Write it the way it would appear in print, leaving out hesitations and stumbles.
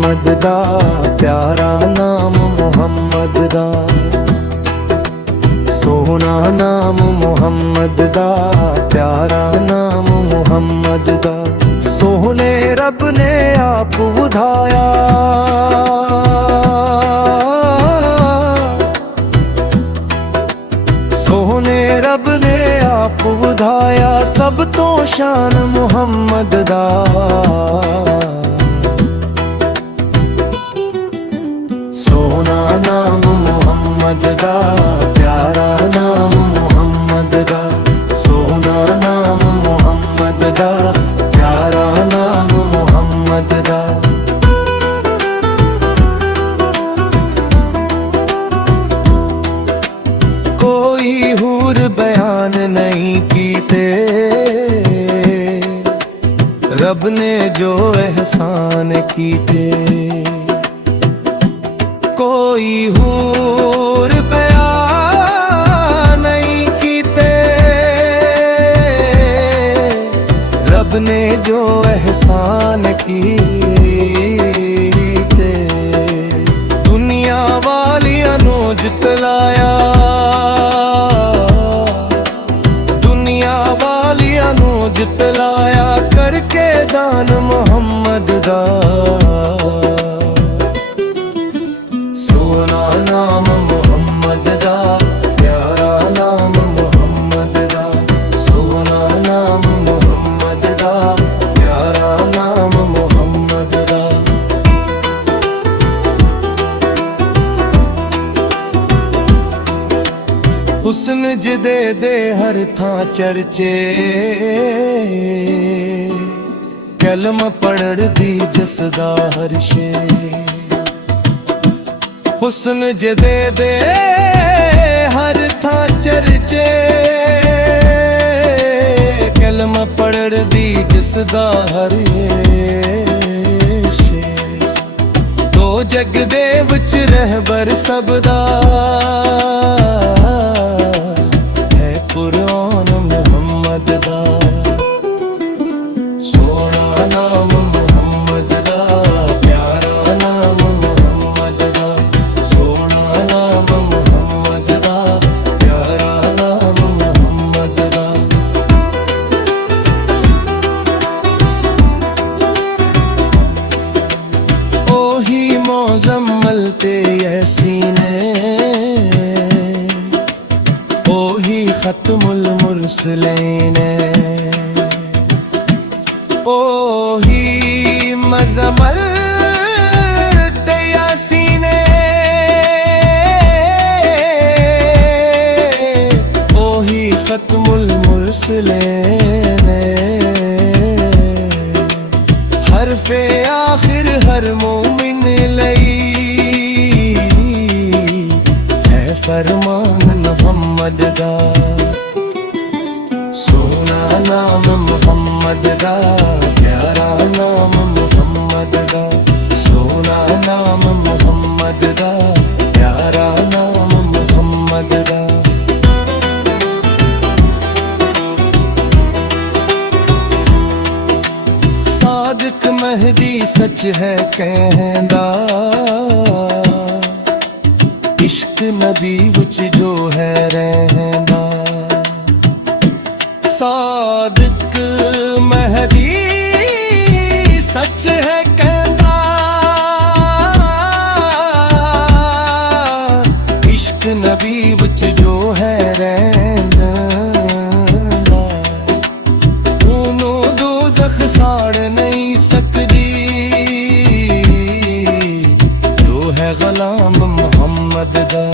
मुहम्मद दा प्यारा नाम मुहम्मद दा, सोहना नाम मुहम्मद दा प्यारा नाम मुहम्मद दा। सोहने रब ने आप बुधाया, सोहने रब ने आप बुधाया, सब तो शान मुहम्मद दा। सोहना नाम मुहम्मद दा प्यारा नाम मुहम्मद दा, सोहना नाम मुहम्मद दा प्यारा नाम मुहम्मद दा। कोई हूर बयान नहीं कीते, रब ने जो एहसान कीते। कोई हूर बयान नहीं कीते, रब ने जो एहसान कीते। दुनिया वालियां नू जितलाया, दुनिया वालियां नू जितलाया, करके दान मुहम्मद दा। सोहना नाम मुहम्मद दा प्यारा नाम मुहम्मद दा, सोहना नाम मुहम्मद दा प्यारा नाम मुहम्मद दा। हुस्न जिदे दे हर थां चर्चे, कलमा पढ़ड़ दी जसदा हर शे। हुस्न जिदे दे हर थां चर्चे, कलमा पढ़ड़ दी जसदा हर शे। दो जग दे विच रहबर सबदा, है कुरान मुहम्मद दा। सोहना नाम मुहम्मद दा प्यारा नाम मुहम्मद दा, सोहना नाम मुहम्मद दा प्यारा नाम मुहम्मद दा। ओही मोजम्मल ते यासीने, ओही खत्मुल मुरसलीन, ओही मज़मल ते यासीन, ओही खत्मुल मुरसलीन। हरफे आखिर हर मोमिन लई, है फरमान मुहम्मद दा। सोहना नाम मुहम्मद दा प्यारा नाम मुहम्मद दा, सोहना नाम मुहम्मद दा प्यारा नाम मुहम्मद दा। सादिक महदी सच है कहंदा, इश्क नबी विच जो है रहंदा। सादिक महदी सच है कहंदा, इश्क नबी विच जो है रहंदा। ओनू दोज़ख साड़ नहीं सकदी, जो है गुलाम मुहम्मद दा।